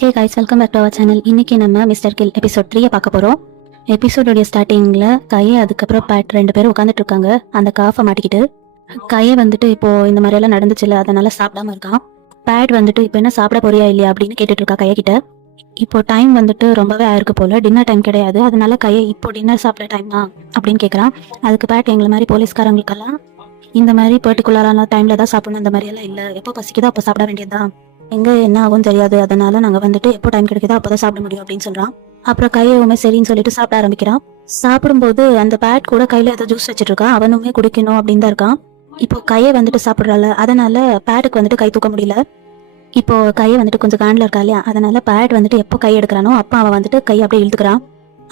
Hey guys, welcome back to our channel. இன்னைக்கு நம்ம mister kill episode 3 பார்க்க போகிறோம். எபிசோடோடைய ஸ்டார்டிங்கில் கையை அதுக்கப்புறம் பேட் 2 பேரும் உட்காந்துட்டு இருக்காங்க. அந்த காஃபை மாட்டிக்கிட்டு கையை வந்துட்டு இப்போ இந்த மாதிரியெல்லாம் நடந்துச்சுல, அதனால சாப்பிடாம இருக்கான். பேட் வந்துட்டு இப்போ என்ன சாப்பிட போறியா இல்லையா அப்படின்னு கேட்டுட்டு இருக்கா கையை கிட்ட. இப்போ டைம் வந்துட்டு ரொம்பவே ஆயிருக்கு போல, டின்னர் டைம் கிடையாது, அதனால கையை இப்போ டின்னர் சாப்பிட டைம் தான் அப்படின்னு கேட்குறான். அதுக்கு பேட் எங்களை மாதிரி போலீஸ்காரங்களுக்கெல்லாம் இந்த மாதிரி பர்டிகுலரான டைம்ல தான் சாப்பிடணும், அந்த மாதிரியெல்லாம் இல்லை, எப்போ பசிக்குதோ அப்போ சாப்பிட வேண்டியதுதான், எங்க என்ன ஆகும் தெரியாது, அதனால நாங்க வந்துட்டு எப்போ டைம் கிடைக்குதோ அப்பதான் சாப்பிட முடியும் அப்படின்னு சொல்றான். அப்புறம் கையவுமே சரின்னு சொல்லிட்டு சாப்பிட ஆரம்பிக்கிறான். சாப்பிடும்போது அந்த பேட் கூட கையில ஏதோ ஜூஸ் வச்சிட்டு இருக்கான், அவனுமே குடிக்கணும் அப்படின்னு தான் இருக்கான். இப்போ கையை வந்துட்டு சாப்பிடுறாள், அதனால பேட்டுக்கு வந்துட்டு கை தூக்க முடியல. இப்போ கையை வந்துட்டு கொஞ்சம் காண்டில் இருக்கா இல்லையா, அதனால பேட் வந்துட்டு எப்போ கை எடுக்கிறானோ அப்போ அவன் வந்துட்டு கையை அப்படியே இழுத்துக்கிறான்.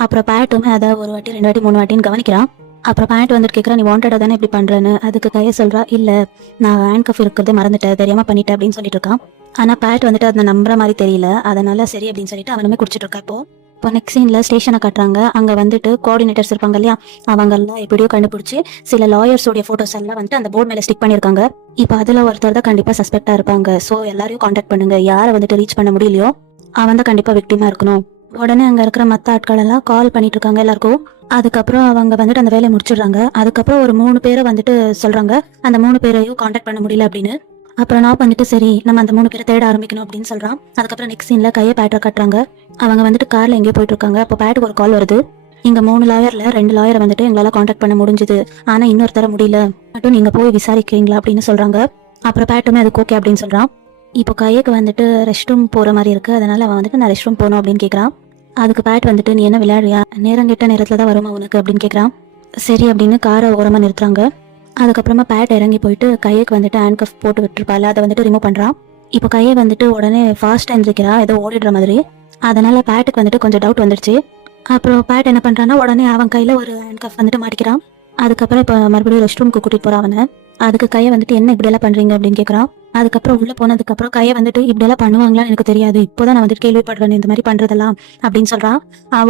அப்புறம் பேட்டுமே அதை ஒரு வாட்டி 2 வாட்டி 3 வாட்டின்னு கவனிக்கிறான். அப்புறம் பேண்ட் வந்துட்டு கேட்குறா, நீ வாண்டடா தானே இப்படி பண்றேன்னு. அதுக்கு கையை சொல்றா, இல்ல நான் ஹேண்ட் கஃப் இருக்கிறதே மறந்துட்டேன், தெரியாம பண்ணிட்டேன் அப்படின்னு சொல்லிட்டு இருக்கான். ஆனா பேட் வந்துட்டு அதை நம்புற மாதிரி தெரியல, அதனால சரி அப்படின்னு சொல்லிட்டு அவனுமே குடிச்சிட்டு இருக்கா. இப்போ நெக்ஸ்ட் சீன்ல ஸ்டேஷனை காட்டுறாங்க. அங்க வந்துட்டு கோஆர்டினேட்டர்ஸ் இருப்பாங்க இல்லையா, அவங்க எல்லாம் எப்படியோ கண்டுபிடிச்சு சில லாயர்ஸோடைய போட்டோஸ் எல்லாம் வந்துட்டு அந்த போர்டு மேல ஸ்டிக் பண்ணிருக்காங்க. இப்போ அதுல ஒருத்தர் தான் கண்டிப்பா சஸ்பெக்டா இருப்பாங்க. சோ எல்லாரையும் கான்டாக்ட் பண்ணுங்க, யாரை வந்துட்டு ரீச் பண்ண முடியலையோ அவன் தான் கண்டிப்பா விக்டிமா இருக்கணும். உடனே அங்க இருக்கிற மத்த ஆட்கள் எல்லாம் கால் பண்ணிட்டு இருக்காங்க எல்லாருக்கும். அதுக்கப்புறம் அவங்க வந்துட்டு அந்த வேலையை முடிச்சிடுறாங்க. அதுக்கப்புறம் ஒரு 3 பேரை வந்துட்டு சொல்றாங்க, அந்த 3 பேரையும் கான்டாக்ட் பண்ண முடியல அப்படின்னு. அப்புறம் நான் வந்துட்டு சரி நம்ம அந்த 3 பேரை தேட ஆரம்பிக்கணும் அப்படின்னு சொல்றான். அதுக்கப்புறம் நெக்ஸ்ட் சீன்ல கையை பேட்டை கட்டுறாங்க. அவங்க வந்துட்டு கார்ல எங்கேயோ போயிட்டு இருக்காங்க. அப்போ பேட்டுக்கு ஒரு கால் வருது, இங்க 3 லாயர்ல 2 லாயரை வந்துட்டு எங்களால கான்டாக்ட் பண்ண முடிஞ்சது, ஆனா இன்னொருத்தர முடியல, மட்டும் நீங்க போய் விசாரிக்கிறீங்களா அப்படின்னு சொல்றாங்க. அப்புறம் பேட்டுமே அதுக்கு ஓகே அப்படின்னு சொல்றான். இப்போ கையக்கு வந்துட்டு ரெஸ்ட் ரூம் போற மாதிரி இருக்கு, அதனால அவன் வந்துட்டு நான் ரெஸ்ட் ரூம் போகணும் அப்படின்னு கேட்கறான். அதுக்கு பேட் வந்துட்டு நீ என்ன விளையாடுறியா, நேரம் கெட்ட நேரத்துல தான் வருமா உனக்கு அப்படின்னு கேட்கறான். சரி அப்படின்னு காரை ஓரமா நிறுத்துறாங்க. அதுக்கப்புறமா பேட் இறங்கி போயிட்டு கையக்கு வந்துட்டு ஹேண்ட் கஃப் போட்டு விட்டுருப்பாள், அதை வந்துட்டு ரிமூவ் பண்றான். இப்போ கையை வந்துட்டு உடனே ஃபாஸ்ட் எந்திரிக்கிறா, ஏதோ ஓடிடுற மாதிரி. அதனால பேட்டுக்கு வந்துட்டு கொஞ்சம் டவுட் வந்துடுச்சு. அப்புறம் பேட் என்ன பண்றான்னா உடனே அவன் கையில ஒரு ஹேண்ட் கஃப் வந்துட்டு மாட்டிக்கிறான். அதுக்கப்புறம் இப்போ மறுபடியும் ரெஸ்ட் ரூமுக்கு கூட்டிட்டு போறான் அவனை. அதுக்கு கையை வந்துட்டு என்ன இப்படி எல்லாம் பண்றீங்க அப்படின்னு கேட்கறான். அதுக்கப்புறம் உள்ள போனதுக்கு அப்புறம் கையை வந்துட்டு இப்படி எல்லாம் பண்ணுவாங்களான்னு எனக்கு தெரியாது, இப்போதான் நான் வந்துட்டு கேள்விப்படுறேன் இந்த மாதிரி பண்றதெல்லாம் அப்படின்னு சொல்றான்.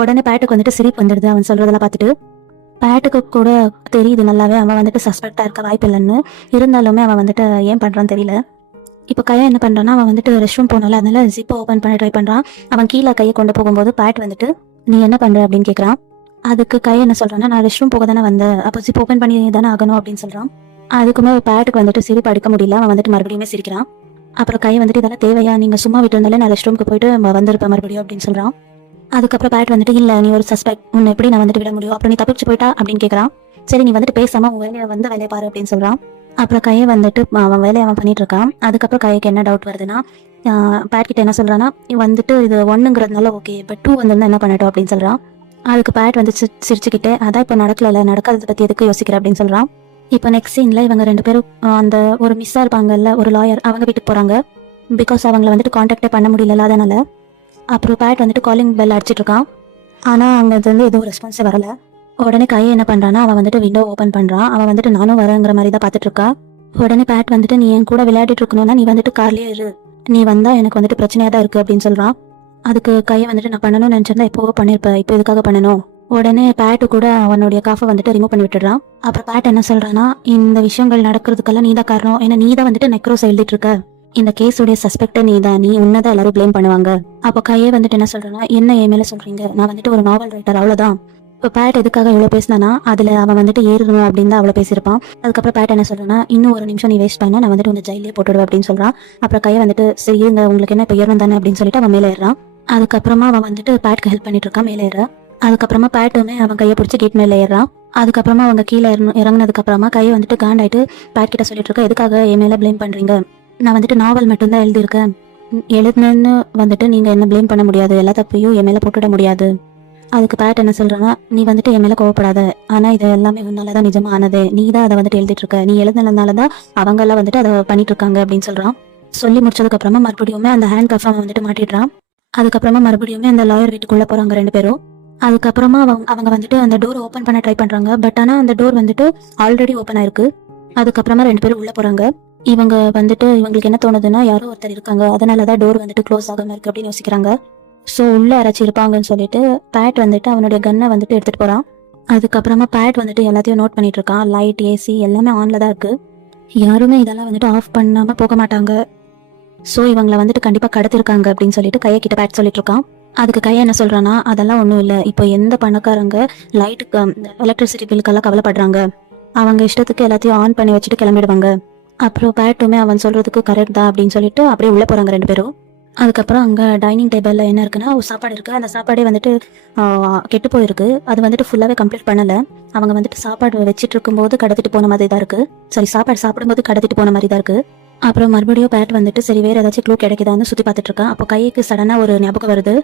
உடனே பேட்டுக்கு வந்துட்டு சிரிப்பு வந்துடுது அவன் சொல்றதெல்லாம் பார்த்துட்டு. பேட்டுக்கு கூட தெரியுது நல்லாவே அவன் வந்துட்டு சஸ்பெக்டா இருக்க வாய்ப்பு இல்லைன்னு, இருந்தாலுமே அவன் வந்துட்டு ஏன் பண்றான்னு தெரியல. இப்போ கையை என்ன பண்றான்னா அவன் வந்துட்டு ரெஸ்ட் ரூம் போனால அதனால ஜிப்பை ஓபன் பண்ண ட்ரை பண்றான். அவன் கீழே கையை கொண்டு போகும்போது பேட் வந்துட்டு நீ என்ன பண்ற அப்படின்னு கேட்கறான். அதுக்கு கையை என்ன சொல்றான்னா நான் ரெஸ்ட் ரூம் போக தானே வந்தேன், அப்போ ஜிப் ஓபன் பண்ணி தானே ஆகணும் அப்படின்னு சொல்றான். அதுக்குமே பேட்டுக்கு வந்துட்டு சிரிப்பு அடிக்க முடியல, அவன் வந்துட்டு மறுபடியுமே சிரிக்கிறான். அப்புறம் கையை வந்துட்டு இதெல்லாம் தேவையா, நீங்க சும்மா விட்டு இருந்தாலே நான் ரெஸ்ட் ரூமுக்கு போயிட்டு வந்திருப்பேன் மறுபடியும் அப்படின்னு சொல்றான். அதுக்கப்புறம் பேட் வந்துட்டு இல்ல நீ ஒரு சஸ்பெக்ட், உன்னை எப்படி நான் வந்துட்டு விட முடியும், அப்புறம் நீ தப்பிச்சு போயிட்டா அப்படின்னு கேட்கறான். சரி நீ வந்துட்டு பேசாம உன் வேலையை வேலையை பாரு அப்படின்னு சொல்றான். அப்புறம் கையை வந்துட்டு அவன் வேலையை அவன் பண்ணிட்டு இருக்கான். அதுக்கப்புறம் கைக்கு என்ன டவுட் வருதுன்னா பேட் கிட்ட என்ன சொல்றான்னா வந்துட்டு இது 1ங்கிறதுனால ஓகே, பட் 2 வந்து என்ன பண்ணட்டும் அப்படின்னு சொல்றான். அதுக்கு பேட் வந்து சிரிச்சுக்கிட்டே அதான் இப்போ நடக்கல, நடக்காததை பத்தி எதுக்கு யோசிக்கிற அப்படின்னு சொல்றான். இப்போ நெக்ஸ்ட் சீன்ல இவங்க 2 பேரும் அந்த ஒரு மிஸ்ஸா இருப்பாங்கல்ல ஒரு லாயர், அவங்க வீட்டுக்கு போறாங்க. பிகாஸ் அவங்கள வந்துட்டு கான்டாக்டே பண்ண முடியல அதனால. அப்புறம் பேட் வந்துட்டு காலிங் பெல் அடிச்சிட்டு இருக்கான், ஆனா அங்க இருந்து எதுவும் ரெஸ்பான்ஸே வரல. உடனே கையை என்ன பண்றான்னா அவன் வந்துட்டு விண்டோ ஓபன் பண்றான். அவன் வந்துட்டு நானும் வரேங்கிற மாதிரி தான் பாத்துட்டு இருக்கா. உடனே பேட் வந்துட்டு நீ என் கூட விளையாடிட்டு இருக்கணும்னா நீ வந்துட்டு கார்லயே இரு, நீ வந்தா எனக்கு வந்துட்டு பிரச்சனையா தான் இருக்கு அப்படின்னு சொல்றான். அதுக்கு கையை வந்துட்டு நான் பண்ணணும்னு நினைச்சிருந்தா எப்போ பண்ணிருப்பேன், இப்போ இதுக்காக பண்ணணும். உடனே பேட்டு கூட அவனுடைய காஃபை வந்துட்டு ரிமூவ் பண்ணி விட்டுறான். அப்புறம் பேட் என்ன சொல்றான்னா இந்த விஷயங்கள் நடக்கிறதுக்கெல்லாம் நீ தான் காரணம், ஏன்னா நீ தான் வந்துட்டு நெக்ரோஸ் எழுதிட்டு இருக்க, இந்த கேஸோடைய சஸ்பெக்ட நீ தான், நீ உன்னதான் எல்லாரும் பிளேம் பண்ணுவாங்க. அப்போ கையே வந்துட்டு என்ன சொல்றேன்னா என்ன என் மேல சொல்றீங்க, நான் வந்துட்டு ஒரு நாவல் ரைட்டர் அவ்வளவுதான். இப்போ பேட் எதுக்காக இவ்வளவு பேசினானா அதுல அவன் வந்துட்டு ஏறணும் அப்படின்னு தான் அவ்வளவு பேசியிருப்பான். அதுக்கப்புறம் பேட் என்ன சொல்றேன்னா இன்னும் ஒரு நிமிஷம் நீ வேஸ்ட் பண்ணா நான் வந்துட்டு உன்னை ஜெயிலே போட்டுடுவேன் அப்படின்னு சொல்றான். அப்புறம் கையை வந்துட்டு சரி இருங்க உங்களுக்கு என்ன இப்போ ஏறணும் தானே அப்படின்னு சொல்லிட்டு அவன் மேலே ஏறான். அதுக்கப்புறமா அவன் வந்துட்டு பேட்க்கு ஹெல்ப் பண்ணிட்டு இருக்கான் மேலே ஏற. அதுக்கப்புறமா பேட்டுமே அவன் கையை பிடிச்சி கேட் மேலே ஏறான். அதுக்கப்புறமா அவங்க கீழே இறங்கினதுக்கு அப்புறமா கையை வந்துட்டு காண்டாயிட்டு பேட் கிட்ட சொல்லிட்டு இருக்கா, எதுக்காக என் மேல பிளேம் பண்றீங்க, நான் வந்துட்டு நாவல் மட்டும்தான் எழுதியிருக்கேன், எழுதுனேன்னு வந்துட்டு நீங்க என்ன பிளேம் பண்ண முடியாது, எல்லா தப்பையும் என் மேல போட்டுட முடியாது. அதுக்கு பேட் என்ன சொல்றான்னா நீ வந்துட்டு என் மேல கோவப்படாத, ஆனா இது எல்லாமே உன்னாலதான் நிஜமா ஆனது, நீ தான் அதை வந்துட்டு எழுதிட்டு இருக்க, நீ எழுதுனதுனாலதான் அவங்க எல்லாம் வந்துட்டு அதை பண்ணிட்டு இருக்காங்க அப்படின்னு சொல்றான். சொல்லி முடிச்சதுக்கு அப்புறமா மறுபடியுமே அந்த ஹேண்ட் கஃப் அவன் வந்துட்டு மாட்டிடுறான். அதுக்கப்புறமா மறுபடியுமே அந்த லாயர் வீட்டுக்குள்ள போறாங்க 2 பேரும். அதுக்கப்புறமா அவங்க வந்துட்டு அந்த டோர் ஓபன் பண்ண ட்ரை பண்றாங்க, பட் ஆனா அந்த டோர் வந்துட்டு ஆல்ரெடி ஓபன் ஆயிருக்கு. அதுக்கப்புறமா 2 பேரும் உள்ள போறாங்க. இவங்க வந்துட்டு இவங்களுக்கு என்ன தோணுதுன்னா யாரோ ஒருத்தர் இருக்காங்க, அதனாலதான் டோர் வந்துட்டு க்ளோஸ் ஆகாம இருக்கு அப்படின்னு யோசிக்கிறாங்க. ஸோ உள்ள யாராச்சும் இருப்பாங்கன்னு சொல்லிட்டு பேட் வந்துட்டு அவனுடைய கன்னை வந்துட்டு எடுத்துட்டு போறான். அதுக்கப்புறமா பேட் வந்துட்டு எல்லாத்தையும் நோட் பண்ணிட்டு இருக்கான். லைட், ஏசி எல்லாமே ஆன்ல தான் இருக்கு, யாருமே இதெல்லாம் வந்துட்டு ஆஃப் பண்ணாம போக மாட்டாங்க. ஸோ இவங்களை வந்துட்டு கண்டிப்பா கடத்திருக்காங்க அப்படின்னு சொல்லிட்டு கையை கிட்ட பேட் சொல்லிட்டு இருக்கான். அதுக்கு கையை என்ன சொல்றான்னா, அதெல்லாம் ஒன்றும் இல்லை, இப்போ எந்த பணக்காரங்க லைட்டுக்கு எலக்ட்ரிசிட்டி பில்லுக்கெல்லாம் கவலைப்படுறாங்க, அவங்க இஷ்டத்துக்கு எல்லாத்தையும் ஆன் பண்ணி வச்சுட்டு கிளம்பிடுவாங்க. அப்புறம் பேட்டுமே அவன் சொல்றதுக்கு கரெக்ட் தான் அப்படின்னு சொல்லிட்டு அப்படியே உள்ள போறாங்க 2 பேரும். அதுக்கப்புறம் அங்கே டைனிங் டேபிளில் என்ன இருக்குன்னா ஒரு சாப்பாடு இருக்குது. அந்த சாப்பாடே வந்துட்டு கெட்டு போயிருக்கு. அது வந்துட்டு ஃபுல்லாகவே கம்ப்ளீட் பண்ணலை. அவங்க வந்துட்டு சாப்பாடு வச்சுட்டு இருக்கும்போது கடத்திட்டு போன மாதிரி தான் இருக்குது. சாரி, சாப்பாடு சாப்பிடும்போது கடத்திட்டு போன மாதிரி தான் இருக்குது. அப்புறம் மறுபடியும் பேட் வந்துட்டு சரி வேறு ஏதாச்சும் க்ளூ கிடைக்குதான்னு சுற்றி பார்த்துட்டு இருக்கான். அப்போ கைக்கு சடனாக ஒரு ஞாபகம் வருது.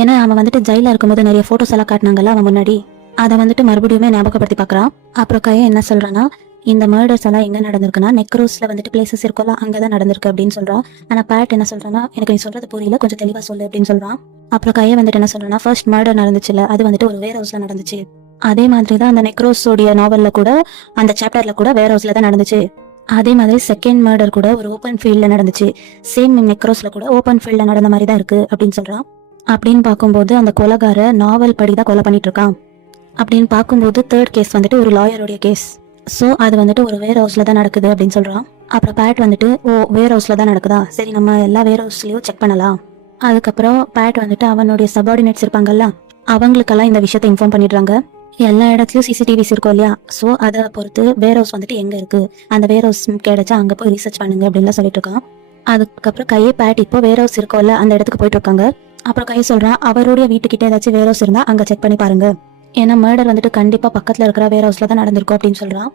ஏன்னா அவன் வந்துட்டு ஜெயிலில் இருக்கும்போது நிறைய ஃபோட்டோஸ் எல்லாம் காட்டினாங்கல்ல அவன் முன்னாடி, அதை வந்துட்டு மறுபடியுமே ஞாபகப்படுத்தி பார்க்குறான். அப்புறம் கையை என்ன சொல்கிறான்னா, இந்த மர்டர்ஸ் எல்லாம் எங்கே நடந்திருக்குன்னா நெக்ரோஸில் வந்துட்டு பிளேசஸ் இருக்கும்ல, அங்கே தான் நடந்திருக்கு அப்படின்னு சொல்கிறான். ஆனால் பேட் என்ன சொல்கிறான்னா, எனக்கு நீ சொல்கிறது புரியல, கொஞ்சம் தெளிவாக சொல்லு அப்படின்னு சொல்கிறான். அப்புறம் கையை வந்துட்டு என்ன சொல்கிறான்னா, ஃபர்ஸ்ட் மர்டர் நடந்துச்சுல அது வந்துட்டு ஒரு வேர் ஹவுஸில் நடந்துச்சு. அதே மாதிரி தான் அந்த நெக்ரோஸோடைய நாவலில் கூட அந்த சாப்டரில் கூட வேர் ஹவுஸில் தான் நடந்துச்சு. அதே மாதிரி செகண்ட் மர்டர் கூட ஒரு ஓப்பன் ஃபீல்டில் நடந்துச்சு. சேம் நெக்ரோஸில் கூட ஓப்பன் ஃபீல்டில் நடந்த மாதிரி தான் இருக்குது அப்படின்னு சொல்கிறான். அப்படின்னு பார்க்கும்போது அந்த கொலைகார நாவல் படி தான் கொலை பண்ணிட்டு இருக்கான். அப்படின்னு பார்க்கும்போது தேர்ட் கேஸ் வந்துட்டு ஒரு லாயருடைய கேஸ். ஸோ அது வந்துட்டு ஒரு வேர் ஹவுஸில் தான் நடக்குது அப்படின்னு சொல்கிறான். அப்புறம் பேட் வந்துட்டு வேர் ஹவுஸில் தான் நடக்குதா, சரி நம்ம எல்லா வேர் ஹவுஸ்லேயும் செக் பண்ணலாம். அதுக்கப்புறம் பேட் வந்துட்டு அவனுடைய சபார்டினேட்ஸ் இருப்பாங்கல்ல, அவங்களுக்கெல்லாம் இந்த விஷயத்தை இன்ஃபார்ம் பண்ணிடுறாங்க. எல்லா இடத்துலையும் சிசிடிவிஸ் இருக்கும் இல்லையா, ஸோ அதை பொறுத்து வேர் ஹவுஸ் வந்துட்டு எங்கே இருக்குது, அந்த வேர் ஹவுஸ் கிடைச்சா அங்கே போய் ரிசர்ச் பண்ணுங்க அப்படின்லாம் சொல்லிட்டு இருக்கான். அதுக்கப்புறம் கையை பேட் இப்போ வேர் ஹவுஸ் இருக்கும்ல அந்த இடத்துக்கு போயிட்டு இருக்காங்க. அப்புறம் கையை சொல்கிறான், அவருடைய வீட்டுக்கிட்ட ஏதாச்சும் வேர் ஹவுஸ் இருந்தால் அங்கே செக் பண்ணி பாருங்க, ஏன்னா மர்டர் வந்துட்டு கண்டிப்பாக பக்கத்தில் இருக்கிற வேர் ஹவுஸில் தான் நடந்திருக்கும் அப்படின்னு சொல்கிறான்.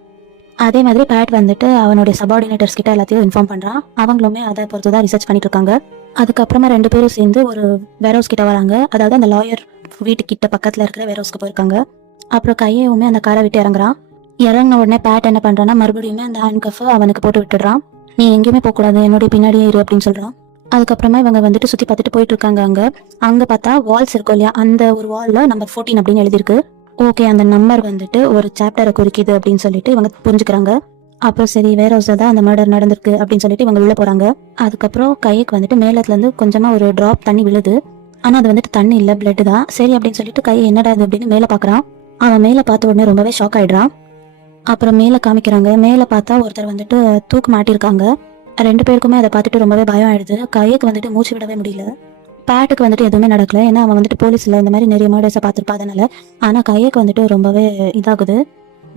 அதே மாதிரி பேட் வந்துட்டு அவனுடைய சபார்டினேட்டர்ஸ் கிட்ட எல்லாத்தையும் இன்ஃபார்ம் பண்ணுறான். அவங்களுமே அதை பொறுத்து தான் ரிசர்ச் பண்ணிட்டு இருக்காங்க. அதுக்கப்புறமா 2 பேரும் சேர்ந்து ஒரு வேர் ஹவுஸ் கிட்ட வராங்க. அதாவது அந்த லாயர் வீட்டுக்கிட்ட பக்கத்தில் இருக்கிற வேர் ஹவுஸ்க்கு போயிருக்காங்க. அப்புறம் கையவுமே அந்த காரை விட்டு இறங்குறான். இறங்கின உடனே பேட் என்ன பண்ணுறான்னா, மறுபடியுமே அந்த ஹேண்ட் கஃபை அவனுக்கு போட்டு விட்டுடுறான். நீ எங்கேயுமே போகக்கூடாது, என்னுடைய பின்னாடியே இரு அப்படின்னு சொல்கிறான். அதுக்கப்புறமா இவங்க வந்துட்டு சுற்றி பார்த்துட்டு போயிட்டு இருக்காங்க. அங்கே பார்த்தா வால்ஸ் இருக்கும் இல்லையா, அந்த ஒரு வாலில் நம்பர் 14 அப்படின்னு எழுதியிருக்கு. ஓகே, அந்த நம்பர் வந்துட்டு ஒரு சாப்டரை குறிக்குது அப்படின்னு சொல்லிட்டு இவங்க புரிஞ்சுக்கிறாங்க. அப்புறம் சரி வேர் ஹவுஸில் தான் அந்த மர்டர் நடந்திருக்கு அப்படின்னு சொல்லிட்டு இவங்க உள்ள போகிறாங்க. அதுக்கப்புறம் கைக்கு வந்துட்டு மேலத்துலேருந்து கொஞ்சமாக ஒரு ட்ராப் தண்ணி விழுது. ஆனால் அது வந்துட்டு தண்ணி இல்லை, பிளட் தான். சரி அப்படின்னு சொல்லிட்டு கையை என்னடா இது அப்படின்னு மேலே பார்க்குறான். அவன் மேலே பார்த்த உடனே ரொம்பவே ஷாக் ஆகிடுறான். அப்புறம் மேலே காமிக்கிறாங்க. மேலே பார்த்தா ஒருத்தர் வந்துட்டு தூக்கு மாட்டியிருக்காங்க. 2 பேருக்குமே அதை பார்த்துட்டு ரொம்பவே பயம் ஆயிடுது. கைக்கு வந்துட்டு மூச்சு விடவே முடியல. பேட்டுக்கு வந்துட்டு எதுவுமே நடக்கல, ஏன்னா அவன் வந்துட்டு போலீஸில் இந்த மாதிரி நிறைய மர்டர்ஸை பார்த்துருப்பா அதனால. ஆனால் கைக்கு வந்துட்டு ரொம்பவே இதாகுது.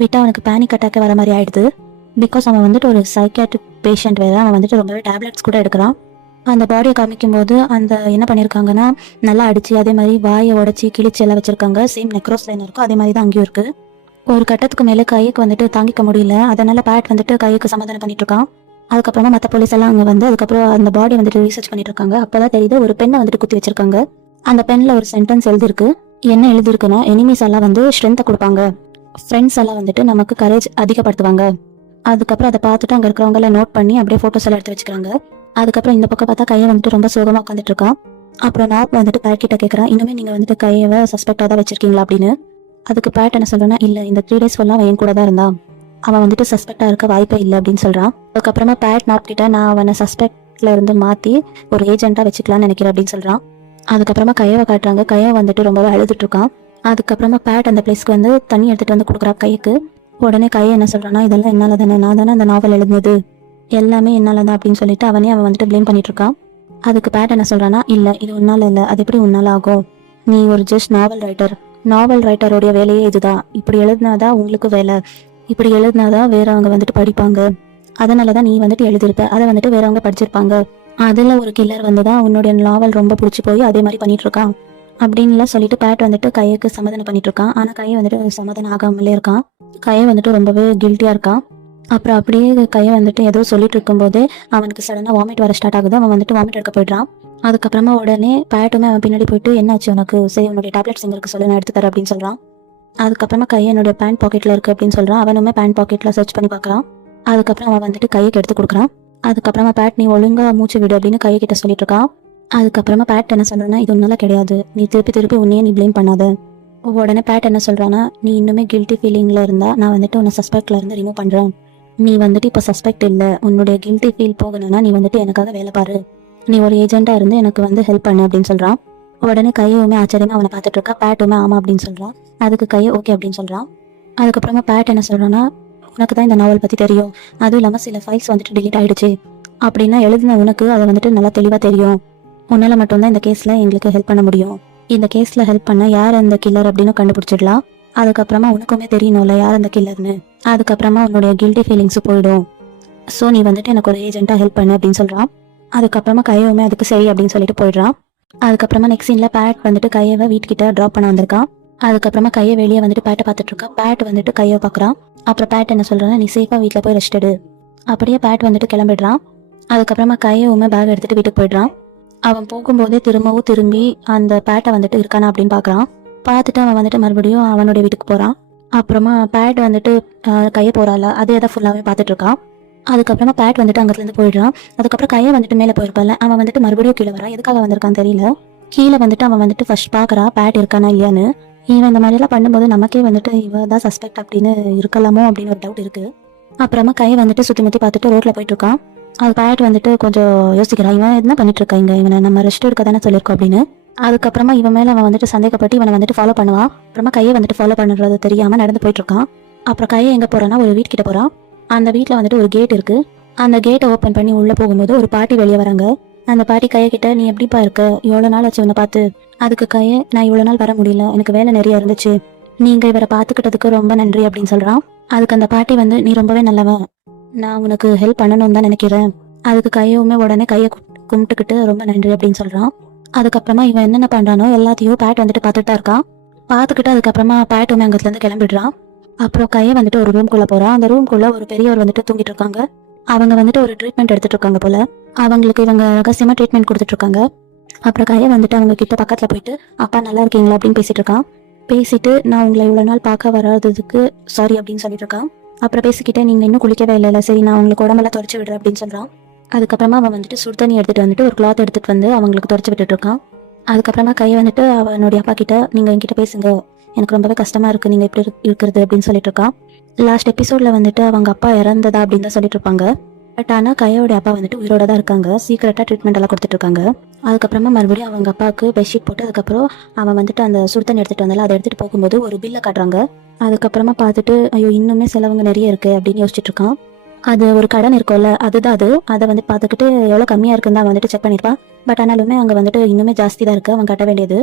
விட்டா அவனுக்கு பேனிக் அட்டாக்கே வர மாதிரி ஆயிடுது. பிகாஸ் அவன் வந்துட்டு ஒரு சைக்காட்ரிக் பேஷண்ட் வேறு. அவன் வந்துட்டு ரொம்பவே டேப்லெட்ஸ் கூட எடுக்கிறான். அந்த பாடியை காமிக்கும் போது அந்த என்ன பண்ணியிருக்காங்கன்னா, நல்லா அடிச்சு அதே மாதிரி வாயை உடச்சி கிழிச்சு எல்லாம் வச்சிருக்காங்க. சேம் நெக்ரோஸ் லைன் இருக்கும், அதே மாதிரி தான் அங்கேயும் இருக்கு. ஒரு கட்டத்துக்கு மேலே கைக்கு வந்துட்டு தாங்கிக்க முடியல. அதனால பேட் வந்துட்டு கைக்கு சமாதானம் பண்ணிட்டு இருக்கான். அதுக்கப்புறமா மற்ற போலீஸ் எல்லாம் அங்கே வந்து அதுக்கப்புறம் அந்த பாடி வந்துட்டு ரீசர்ச் பண்ணிட்டு இருக்காங்க. அப்போதான் தெரியுது ஒரு பெண்ணை வந்துட்டு குத்தி வச்சிருக்காங்க. அந்த பெண்ணில் ஒரு சென்டென்ஸ் எழுதிருக்கு. என்ன எழுதிருக்குன்னா, எனிமீஸ் எல்லாம் வந்து ஸ்ட்ரென்த்தை கொடுப்பாங்க, ஃப்ரெண்ட்ஸ் எல்லாம் வந்துட்டு நமக்கு கரேஜ் அதிகப்படுத்துவாங்க. அதுக்கப்புறம் அதை பார்த்துட்டு அங்கே இருக்கிறவங்க எல்லாம் நோட் பண்ணி அப்படியே ஃபோட்டோஸ் எல்லாம் எடுத்து வச்சுக்கிறாங்க. அதுக்கப்புறம் இந்த பக்கம் பார்த்தா கையை வந்துட்டு ரொம்ப சோகமாக உட்காந்துட்டு இருக்கான். அப்புறம் நான் வந்துட்டு பேட் கிட்ட கேட்குறான், இன்னுமே நீங்கள் வந்துட்டு கையை சஸ்பெக்டாக தான் வச்சிருக்கீங்களா அப்படின்னு. அதுக்கு பேட் என்ன சொல்றேன்னா, இல்லை இந்த 3 days ஃபுல்லாக அவன் கூட தான் இருந்தான், அவன் வந்துட்டு சஸ்பெக்டாக இருக்க வாய்ப்பே இல்லை அப்படின்னு சொல்கிறான். அதுக்கப்புறமா பேட் நாப் கிட்ட நான் அவனை சஸ்பெக்ட்ல இருந்து மாற்றி ஒரு ஏஜென்ட்டாக வச்சுக்கலாம்னு நினைக்கிறேன் அப்படின்னு சொல்கிறான். அதுக்கப்புறமா கையை காட்டுறாங்க. கையை வந்துட்டு ரொம்பவே அழுதுட்டு இருக்கான். அதுக்கப்புறமா பேட் அந்த பிளேஸ்க்கு வந்து தண்ணி எடுத்துகிட்டு வந்து கொடுக்குறா கைக்கு. உடனே கையை என்ன சொல்கிறான்னா, இதெல்லாம் என்னால் தானே, நான் தானே அந்த நாவல் எழுதுனது, எல்லாமே என்னால் தான் அப்படின்னு சொல்லிட்டு அவன் வந்துட்டு ப்ளேம் பண்ணிட்டு இருக்கான். அதுக்கு பேட் என்ன சொல்கிறான்னா, இல்லை இது உன்னால் இல்லை, அது எப்படி உன்னால் ஆகும், நீ ஒரு ஜஸ்ட் நாவல் ரைட்டர், நாவல் ரைட்டருடைய வேலையே இதுதான், இப்படி எழுதினாதான் உங்களுக்கு வேலை, இப்படி எழுதினாதான் வேறவங்க வந்துட்டு படிப்பாங்க, அதனால தான் நீ வந்துட்டு எழுதியிருப்ப, அதை வந்துட்டு வேறவங்க படிச்சிருப்பாங்க, அதில் ஒரு கில்லர் வந்து தான் உன்னுடைய நாவல் ரொம்ப பிடிச்சி போய் அதே மாதிரி பண்ணிட்டு இருக்கான் அப்படின்லாம் சொல்லிட்டு பேட் வந்துட்டு கைக்கு சமாதானம் பண்ணிட்டு இருக்கான். ஆனால் கையை வந்துட்டு சமாதானம் ஆகாமலே இருக்கான். கையை வந்துட்டு ரொம்பவே கில்ட்டியாக இருக்கான். அப்புறம் அப்படியே கையை வந்துட்டு ஏதோ சொல்லிட்டு இருக்கும்போது அவனுக்கு சடனாக வாமிட் வர ஸ்டார்ட் ஆகுது. அவன் வந்துட்டு வாமிட் எடுக்க போயிடுறான். அதுக்கப்புறமா உடனே பேட்டுமே அவன் பின்னாடி போயிட்டு, என்னாச்சு உனக்கு, சரி உன்னுடைய டேப்லெட்ஸ் எங்க இருக்கு சொல்லு, நான் எடுத்து தரேன் அப்படின்னு சொல்கிறான். அதுக்கப்புறமா கையை என்னுடைய பேண்ட் பாக்கெட்டில் இருக்குது அப்படின்னு சொல்கிறான். அவனுமே பேண்ட் பாக்கெட்டில் சர்ச் பண்ணி பார்க்குறான். அதுக்கப்புறம் அவன் வந்துட்டு கைக்கு எடுத்து கொடுக்குறான். அதுக்கப்புறமா பேட் நீ ஒழுங்காக மூச்சு விடு அப்படின்னு கைக்கிட்ட சொல்லிட்டு இருக்கான். அதுக்கப்புறமா பேட் என்ன சொல்கிறான்னா, இது ஒன்றால கிடையாது, நீ திருப்பி திருப்பி உன்னையே நீ ப்ளேம் பண்ணாத. உடனே பேட் என்ன சொல்கிறான்னா, நீ இன்னுமே கில்ட்டி ஃபீலிங்கில் இருந்தால் நான் வந்துட்டு உன்னை சஸ்பெக்டில் இருந்து ரிமூவ் பண்ணுறேன். நீ வந்துட்டு இப்போ சஸ்பெக்ட் இல்லை, உன்னுடைய கில்ட்டி ஃபீல் போகணும்னா நீ வந்துட்டு எனக்காக வேலை பாரு, நீ ஒரு ஏஜென்ட்டாக இருந்து எனக்கு வந்து ஹெல்ப் பண்ணு அப்படின்னு சொல்கிறான். உடனே கையுமே ஆச்சரியமாக அவனை பார்த்துட்டு இருக்கா. பேட்டுமே ஆமாம் அப்படின்னு சொல்கிறான். அதுக்கு கையை ஓகே அப்படின்னு சொல்கிறான். அதுக்கப்புறமா பேட் என்ன சொல்கிறான்னா, உனக்கு தான் இந்த நாவல் பற்றி தெரியும், அதுவும் இல்லாமல் சில ஃபைல்ஸ் வந்துட்டு டிலீட் ஆகிடுச்சு, அப்படின்னா எழுதின உனக்கு அதை வந்துட்டு நல்லா தெளிவாக தெரியும். உன்னால மட்டும்தான் இந்த கேஸில் எங்களுக்கு ஹெல்ப் பண்ண முடியும். இந்த கேஸில் ஹெல்ப் பண்ண யார் அந்த கில்லர் அப்படின்னு கண்டுபிடிச்சிடலாம். அதுக்கப்புறமா உனக்குமே தெரியணும்ல யார் அந்த கில்லர்னு. அதுக்கப்புறமா உன்னுடைய கில்ட்டி ஃபீலிங்ஸும் போயிடும். ஸோ நீ வந்துட்டு எனக்கு ஒரு ஏஜென்ட்டாக ஹெல்ப் பண்ணு அப்படின்னு சொல்கிறான். அதுக்கப்புறமா கையவுமே அதுக்கு சரி அப்படின்னு சொல்லிட்டு போயிடுறான். அதுக்கப்புறமா நெக்ஸ்ட் சீனில் பேட் வந்துட்டு கையவை வீட்டுக்கிட்ட ட்ராப் பண்ண வந்திருக்கான். அதுக்கப்புறமா கையை வெளியே வந்துட்டு பேட்டை பார்த்துட்டு இருக்கான். பேட் வந்துட்டு கையை பார்க்குறான். அப்புறம் பேட் என்ன சொல்கிறான்னா, நீ சேஃபாக வீட்டில் போய் ரெஸ்ட் எடு. அப்படியே பேட் வந்துட்டு கிளம்பிடுறான். அதுக்கப்புறமா கையவுமே பேக் எடுத்துட்டு வீட்டுக்கு போயிடுறான். அவன் போகும்போதே திரும்பவும் திரும்பி அந்த பேட்டை வந்துட்டு இருக்கானா அப்படின்னு பார்க்குறான். பார்த்துட்டு அவன் வந்துட்டு மறுபடியும் அவனுடைய வீட்டுக்கு போகிறான். அப்புறமா பேட் வந்துட்டு கையை போகிறாள் அதே தான் ஃபுல்லாகவே பார்த்துட்டு இருக்கான். அதுக்கப்புறமா பேட் வந்துட்டு அங்கேருந்து போயிடுறான். அதுக்கப்புறம் கையை வந்துட்டு மேலே போயிருப்பாள். அவன் வந்துட்டு மறுபடியும் கீழே வரான். எதுக்காக வந்திருக்கான்னு தெரியல. கீழே வந்துட்டு அவன் வந்துட்டு ஃபர்ஸ்ட் பார்க்குறா பேட் இருக்கானா இல்லையான்னு. இவன் இந்த மாதிரிலாம் பண்ணும்போது நமக்கே வந்துட்டு இவ தான் சஸ்பெக்ட் அப்படின்னு இருக்கலாமோ அப்படின்னு ஒரு டவுட் இருக்குது. அப்புறமா கையை வந்துட்டு சுற்றி முற்றி பார்த்துட்டு ரோட்டில் போயிட்டு இருக்கான். அது பேட் வந்துட்டு கொஞ்சம் யோசிக்கிறான், இவன் என்ன பண்ணிட்டு இருக்கா இங்கே, இவனை நம்ம ரெஸ்ட் எடுக்க தானே சொல்லியிருக்கோம் அப்படின்னு. அதுக்கப்புறமா இவன் மேலே அவன் வந்துட்டு சந்தேகப்பட்டு இவனை வந்துட்டு ஃபாலோ பண்ணுவான். அப்புறமா கையை வந்துட்டு ஃபாலோ பண்ணுறது தெரியாமல் நடந்து போயிட்டு இருக்கான். அப்புறம் கையை எங்கே போகிறான்னா ஒரு வீட்டுக்கிட்ட போகிறான். அந்த வீட்டில் வந்துட்டு ஒரு கேட் இருக்குது. அந்த கேட்டை ஓப்பன் பண்ணி உள்ளே போகும்போது ஒரு பாட்டி வெளியே வராங்க. அந்த பாட்டி கையை கிட்ட, நீ எப்படிப்பா இருக்க, எவ்வளோ நாள் ஆச்சு உன்னை பார்த்து. அதுக்கு கையை, நான் இவ்வளோ நாள் வர முடியல, எனக்கு வேலை நிறைய இருந்துச்சு, நீங்கள் இவரை பார்த்துக்கிட்டதுக்கு ரொம்ப நன்றி அப்படின்னு சொல்கிறான். அதுக்கு அந்த பாட்டி வந்து, நீ ரொம்பவே நல்லவன், நான் உனக்கு ஹெல்ப் பண்ணணும்னு தான் நினைக்கிறேன். அதுக்கு கையவுமே உடனே கையை கும்பிட்டுக்கிட்டு ரொம்ப நன்றி அப்படின்னு சொல்கிறான். அதுக்கப்புறமா இவன் என்னென்ன பண்ணுறானோ எல்லாத்தையும் பேட் வந்துட்டு பார்த்துட்டு தான் இருக்கான். பார்த்துக்கிட்டு அதுக்கப்புறமா பேட்டுமே அங்கத்துலேருந்து கிளம்பிடுறான். அப்புறம் கையை வந்துட்டு ஒரு ரூம்குள்ளே போகிறான். அந்த ரூம்குள்ளே ஒரு பெரியவர் வந்துட்டு தூங்கிட்டு இருக்காங்க. அவங்க வந்துட்டு ஒரு ட்ரீட்மெண்ட் எடுத்துட்டு இருக்காங்க போல. அவங்களுக்கு இவங்க ரகசியமாக ட்ரீட்மெண்ட் கொடுத்துட்டு இருக்காங்க. அப்புறம் கையை வந்துட்டு அவங்க கிட்ட பக்கத்தில் போயிட்டு, அப்பா நல்லா இருக்கீங்களா அப்படின்னு பேசிட்டு இருக்கான். பேசிட்டு, நான் உங்களை இவ்வளோ நாள் பார்க்க வராததுக்கு சாரி அப்படின்னு சொல்லிட்டு இருக்கான். அப்புறம் பேசிக்கிட்டே, நீங்கள் இன்னும் குளிக்கவே இல்லை, சரி நான் உங்களுக்கு உடம்பெல்லாம் துடைச்சி விடுறேன் அப்படின்னு சொல்கிறான். அதுக்கப்புறமா அவன் வந்துட்டு சுடு தண்ணி எடுத்துகிட்டு வந்துட்டு ஒரு கிளாத் எடுத்துகிட்டு வந்து அவங்களுக்கு துடைச்சி விட்டுட்டு இருக்கான். அதுக்கப்புறமா கையை வந்துட்டு அவனுடைய அப்பா கிட்ட, நீங்கள் என்கிட்ட பேசுங்க, எனக்கு ரொம்பவே கஷ்டமாக இருக்குது நீங்கள் எப்படி இருக்கிறது அப்படின்னு சொல்லிட்டு இருக்கான். லாஸ்ட் எபிசோடில் வந்துட்டு அவங்க அப்பா இறந்ததா அப்படின்னு தான் சொல்லிட்டு இருப்பாங்க. பட் ஆனால் கையோடைய அப்பா வந்துட்டு உயிரோட தான் இருக்காங்க. சீக்கிரட்டாக ட்ரீட்மெண்ட் எல்லாம் கொடுத்துட்டு இருக்காங்க. அதுக்கப்புறமா மறுபடியும் அவங்க அப்பாவுக்கு பெட்ஷீட் போட்டு அதுக்கப்புறம் அவன் வந்துட்டு அந்த சுடுதண்ணி எடுத்துகிட்டு வந்தாலும் அதை எடுத்துகிட்டு போகும்போது ஒரு பில்லை காட்டுறாங்க. அதுக்கப்புறமா பார்த்துட்டு, ஐயோ இன்னுமே செலவுங்க நிறைய இருக்குது அப்படின்னு யோசிச்சுட்டு இருக்கான். அது ஒரு கடன் இருக்கும்ல, அதுதான் அது. அதை வந்து பார்த்துக்கிட்டு எவ்வளோ கம்மியாக இருக்குன்னு அவன் வந்துட்டு செக் பண்ணியிருப்பான். பட் ஆனாலுமே அங்கே வந்துட்டு இன்னுமே ஜாஸ்தி தான் இருக்குது அவன் கட்ட வேண்டியது.